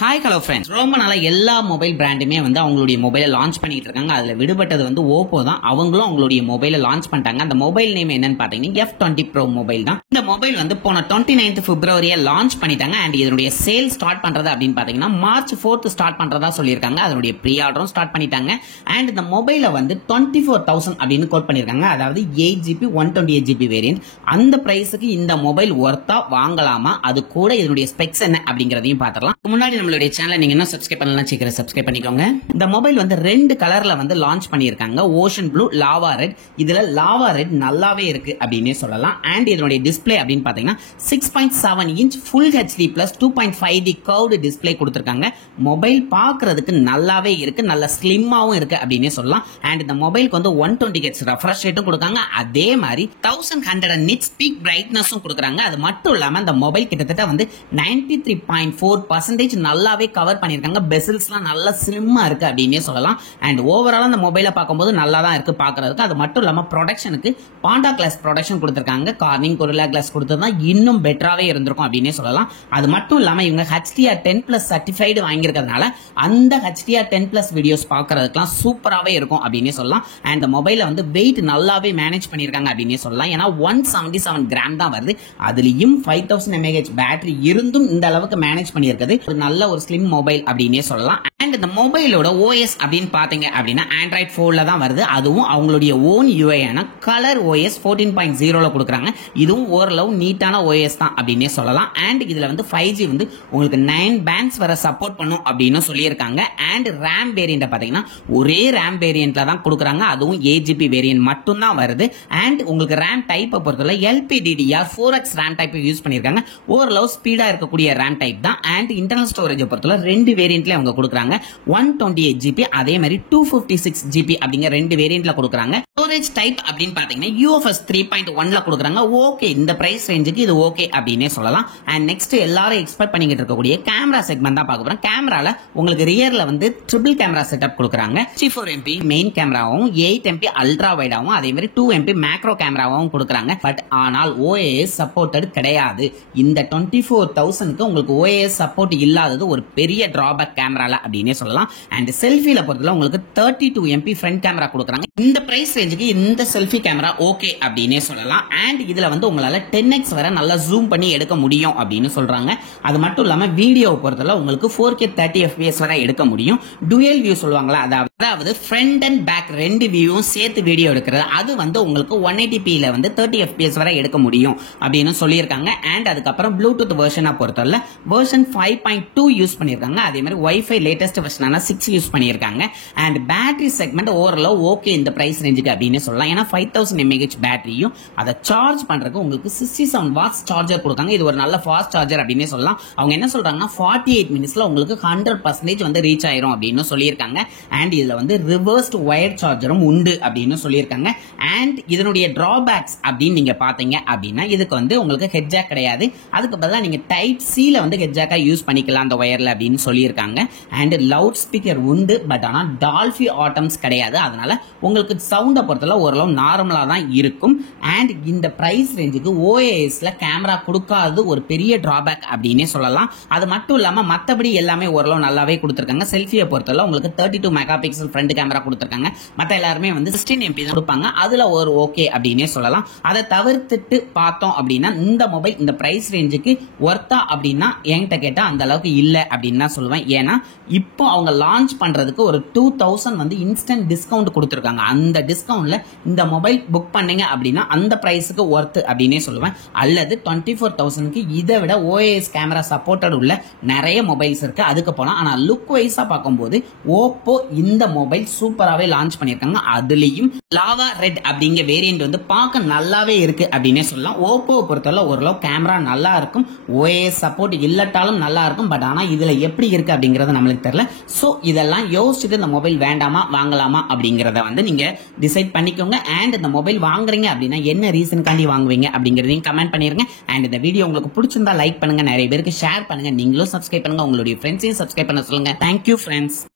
Hi hello friends, ரொம்ப நாளா எல்லா மொபைல் பிராண்டுமே வந்து அவங்களுடைய மொபைலை லான்ச் பண்ணிட்டு இருக்காங்க. அதுல விடுபட்டது வந்து ஓப்போ தான். அவங்களும் அவங்களுடைய மொபைலை லான்ச் பண்ணிட்டாங்க. அந்த மொபைல் நேம் என்னன்னு பாத்தீங்கன்னா F20 Pro மொபைல் தான். இந்த மொபைல் வந்து போன 29th பிப்ரவரியை லான்ச் பண்ணிட்டாங்க. அண்ட் இதனுடைய சேல் ஸ்டார்ட் பண்றது அப்படின்னு பாத்தீங்கன்னா March 4th ஸ்டார்ட் பண்றதா சொல்லியிருக்காங்க. அதனுடைய ப்ரீ ஆர்டரும் ஸ்டார்ட் பண்ணிட்டாங்க. அண்ட் இந்த மொபைலை வந்து 24,000 அப்படின்னு கோட் பண்ணிருக்காங்க. அதாவது 8GB 128GB வேரியன்ட். அந்த பிரைஸுக்கு இந்த மொபைல் ஒர்த்தா வாங்கலாமா, அது கூட இதனுடைய ஸ்பெக்ஸ் என்ன அப்படிங்கறதையும் பாத்திரலாம். முன்னாடி நம்மளுடைய சேனலை நீங்க இன்னும் சப்ஸ்கிரைப் பண்ணலாம், சீக்கிரம் சப்ஸ்கிரைப் பண்ணிக்கோங்க. இந்த மொபைல் வந்து ரெண்டு கலர்ல வந்து லான்ச் பண்ணிருக்காங்க, ஓஷன் ப்ளூ, லாவா ரெட். இதுல லாவா ரெட் நல்லாவே இருக்கு அப்படின்னே சொல்லலாம். அண்ட் இதனுடைய டிஸ்பிளே அப்படின்னு பாத்தீங்கன்னா 6.7 inch full HD plus 2.5D curved display கொடுத்திருக்காங்க. மொபைல் பாக்குறதுக்கு நல்லாவே இருக்கு, நல்ல ஸ்லிம்மாவும் இருக்கு அப்படின்னே சொல்லலாம். அண்ட் இந்த மொபைலுக்கு வந்து 120 Hz ரெஃப்ரெஷ் ரேட்டும் கொடுக்காங்க. அதே மாதிரி 1100 nits பீக் பிரைட்னஸும் கொடுக்குறாங்க. அது மட்டும் இல்லாம இந்த மொபைல் கிட்டத்தட்ட வந்து 93.4% நல்லாவே கவர் பண்ணிருக்காங்க. பெசல்ஸ்லாம் நல்லா ஸ்லிம்மா இருக்கு அப்படின்னே சொல்லலாம். அண்ட் ஓவராலா இந்த மொபைலை பார்க்கும்போது நல்லா தான் இருக்கு பாக்குறதுக்கு. அது மட்டும் இல்லாம ப்ரொடக்ஷனுக்கு பாண்டா கிளாஸ் ப்ரொடக்ஷன் கொடுத்திருக்காங்க. கார்னிங் கொரில்லா கிளாஸ் கொடுத்தா இன்னும் பெட்டராவே இருந்திருக்கும் அப்படின்னே சொல்லலாம். அது மட்டும் இல்லாம இவங்க HDR10+ சர்டிஃபைடு வாங்கியிருக்கிறதுனால அந்த HDR10+ வீடியோஸ் பாக்குறதுக்குலாம் சூப்பராகவே இருக்கும் அப்படின்னே சொல்லலாம். அண்ட் இந்த மொபைலை வந்து வெயிட் நல்லாவே மேனேஜ் பண்ணியிருக்காங்க அப்படின்னே சொல்லலாம். ஏன்னா 177 கிராம் தான் வருது. அதுலயும் 5000 mAh பேட்டரி இருந்தும் இந்த அளவுக்கு மேனேஜ் பண்ணியிருக்கிறது ஒரு நல்ல ஒரு ஸ்லிம் மொபைல் அப்படின்னே சொல்லலாம். அண்ட் இந்த மொபைலோட OS அப்படின்னு பாத்தீங்க அப்படின்னா Android 4ல தான் வருது. அதுவும் அவங்களுடைய ஓன் UI ஆன கலர் OS 14.0ல கொடுக்குறாங்க. இதுவும் ஓரளவு நீட்டான OS தான் அப்படின்னே சொல்லலாம். அண்ட் இதுல வந்து 5G வந்து உங்களுக்கு 9 பேண்ட்ஸ் வர சப்போர்ட் பண்ணும் அப்படின்னு சொல்லியிருக்காங்க. அண்ட் RAM வேரியன்ட் பாத்தீங்கன்னா ஒரே RAM வேரியன்ட்ல தான் கொடுக்குறாங்க. அதுவும் 8GB வேரியன்ட் மட்டும் தான் வருது. அண்ட் உங்களுக்கு RAM டைப்பை பொறுத்தவரை LPDDR 4X RAM type use பண்ணிருக்காங்க. ஓரளவு ஸ்பீடா இருக்கக்கூடிய RAM டைப் தான். அண்ட் இன்டர்னல் ஸ்டோரேஜ் பொறுத்தவரை ரெண்டு வேரியன்ட்ல அவங்க கொடுக்குறாங்க. 128GB அதே மாதிரி 256GB அப்படிங்கிற ரெண்டு வேரியன்ட்ல கொடுக்குறாங்க. ஸ்டோரேஜ் டைப் அப்படின்னு பாத்தீங்கன்னா UFS 3.1ல கொடுக்குறாங்க. ஓகே, இந்த பிரைஸ் ரேஞ்சுக்கு இது ஓகே அப்படின்னே சொல்லலாம். அண்ட் நெக்ஸ்ட் எல்லாரும் எக்ஸ்பெக்ட் பண்ணிக்கிட்டு இருக்கக்கூடிய கேமரா செக்மெண்ட் தான் பார்க்க போறோம். கேமரால உங்களுக்கு ரியர்ல வந்து ட்ரிபிள் கேமரா செட்டப் கொடுக்குறாங்க. 64MP மெயின் கேமராவும் 8MP அல்ட்ரா வைடாவும் அதே மாதிரி 2MP மேக்ரோ கேமராவும் கொடுக்குறாங்க. பட் ஆனால் OAS சப்போர்ட்டட் கிடையாது. இந்த 24,000க்கு உங்களுக்கு OAS சப்போர்ட் இல்லாதது ஒரு பெரிய டிராபேக் கேமரால அப்படின்னே சொல்லலாம். அண்ட் செல்ஃபில பொறுத்தவரை உங்களுக்கு 32MP ஃப்ரண்ட் கேமரா கொடுக்குறாங்க. இந்த பிரைஸ் ரேஞ்சுக்கு இந்த செல்ஃபி கேமரா ஓகே அப்படின்னே சொல்லலாம். அண்ட் இதுல வந்து உங்களால 10x வரை நல்லா ஜூம் பண்ணி எடுக்க முடியும் அப்படின்னு சொல்றாங்க. அது மட்டும் இல்லாம வீடியோவை பொறுத்தவரை உங்களுக்கு 4K 30 FPS வரை எடுக்க முடியும். டுயல் வியூ சொல்லுவாங்களா, அதாவது ஃப்ரண்ட் அண்ட் பேக் ரெண்டு வியூவும் சேர்த்து வீடியோ எடுக்கிறது. அது வந்து உங்களுக்கு 180pல வந்து 30 FPS வரை எடுக்க முடியும் அப்படின்னு சொல்லியிருக்காங்க. அண்ட் அதுக்கப்புறம் ப்ளூடூத் வெர்ஷனை பொறுத்தவரை வெர்ஷன் 5.2 யூஸ் பண்ணியிருக்காங்க. அதே மாதிரி வைஃபை லேட்டஸ்ட் வெர்ஷனான 6 யூஸ் பண்ணியிருக்காங்க. அண்ட் பேட்டரி செக்மெண்ட் ஓரளவு ஓகே இந்த பிரைஸ் ரேஞ்சுக்கு அப்படின்னு சொல்லலாம். ஏன்னா 5000 mAh பேட்டரியும் அதை சார்ஜ் பண்றதுக்கு உங்களுக்கு 67 வாட்ஸ் சார்ஜர் கொடுத்தாங்க. இது ஒரு நல்ல ஃபாஸ்ட் சார்ஜர் அப்படின்னு சொல்லலாம். அவங்க என்ன சொல்றாங்கன்னா 48 மினிட்ஸ்ல உங்களுக்கு 100% வந்து ரீச் ஆயிரும் அப்படின்னு சொல்லியிருக்காங்க. அண்ட் இதுல வந்து ரிவர்ஸ்ட் வயர் சார்ஜரும் உண்டு அப்படின்னு சொல்லியிருக்காங்க. அண்ட் இதனுடைய டிராபேக்ஸ் அப்படின்னு நீங்க பாத்தீங்க அப்படின்னா இதுக்கு வந்து உங்களுக்கு ஹெட் ஜாக் கிடையாது. அதுக்கு பதிலாக நீங்க டைப் சில வந்து ஹெட் ஜாக்கா யூஸ் பண்ணிக்கலாம் அந்த வயர்ல அப்படின்னு சொல்லியிருக்காங்க. அண்ட் லவுட் ஸ்பீக்கர் உண்டு, பட் ஆனா டால்பி ஆட்டம்ஸ் கிடையாது. அதனால உங்களுக்கு சவுண்டை பொறுத்தவரை ஓரளவு நார்மலா தான் இருக்கும். அண்ட் இந்த பிரைஸ் ரேஞ்சுக்கு OASல கேமரா கொடுக்காதது ஒரு பெரிய டிராபேக் அப்படின்னே சொல்லலாம். அது மட்டும் இல்லாம மத்தபடி எல்லாமே ஓரளவு நல்லாவே கொடுத்திருக்காங்க. செல்ஃபியை பொறுத்தவரை உங்களுக்கு 32 மெகா பிக்சல் ஃப்ரண்ட் கேமரா கொடுத்திருக்காங்க. மத்த எல்லாருமே வந்து 16MP தான் கொடுப்பாங்க. அதுல ஒரு ஓகே அப்படின்னே சொல்லலாம். அதை தவிர்த்துட்டு பார்த்தோம் அப்படின்னா இந்த மொபைல் இந்த பிரைஸ் ரேஞ்சுக்கு ஒர்த்தா அப்படின்னா என்கிட்ட கேட்டா அந்த அளவுக்கு இல்ல அப்படின்னு தான் சொல்லுவேன். ஏன்னா இப்போ அவங்க லான்ச் பண்றதுக்கு ஒரு 2000 வந்து இன்ஸ்டன்ட் டிஸ்கவுண்ட் கொடுத்திருக்காங்க. அந்த டிஸ்கவுண்ட்ல இந்த மொபைல் புக் பண்ணீங்க அப்படின்னா அந்த பிரைஸுக்கு ஒர்த் அப்படின்னே சொல்லுவேன். அல்லது 24,000க்கு இதை விட OAS கேமரா சப்போர்ட்டட் உள்ள நிறைய மொபைல்ஸ் இருக்கு, அதுக்கு போலாம். ஆனா லுக் வைஸா பார்க்கும்போது ஓப்போ இந்த மொபைல் சூப்பராகவே லான்ச் பண்ணியிருக்காங்க. அதுலயும் லாவா ரெட் அப்படிங்கிற வேரியன்ட் வந்து பார்க்க நல்லாவே இருக்கு அப்படின்னே சொல்லலாம். ஓப்போவை பொறுத்தவரை ஓரளவு கேமரா நல்லா இருக்கும், OAS சப்போர்ட் இல்லட்டாலும் நல்லா இருக்கும். பட் ஆனா இதுல எப்படி இருக்கு அப்படிங்கறது நம்மளுக்கு தெரியல. சோ இதெல்லாம் யோசிச்சுட்டு இந்த மொபைல் வேண்டாமா வாங்கலாமா அப்படிங்கறத வந்து நீங்க டிசைட் பண்ணிக்கோங்க. அண்ட் இந்த மொபைல் வாங்குறீங்க அப்படின்னா என்ன ரீசன்காண்டி வாங்குவீங்க அப்படிங்கறதையும் கமெண்ட் பண்ணிருங்க. அண்ட் இந்த வீடியோ உங்களுக்கு பிடிச்சிருந்தா லைக் பண்ணுங்க, நிறைய பேருக்கு ஷேர் பண்ணுங்க, நீங்களும் சப்ஸ்கிரைப் பண்ணுங்க, உங்களுடைய ஃப்ரெண்ட்ஸையும் சப்ஸ்கிரைப் பண்ண சொல்லுங்க. Thank you friends.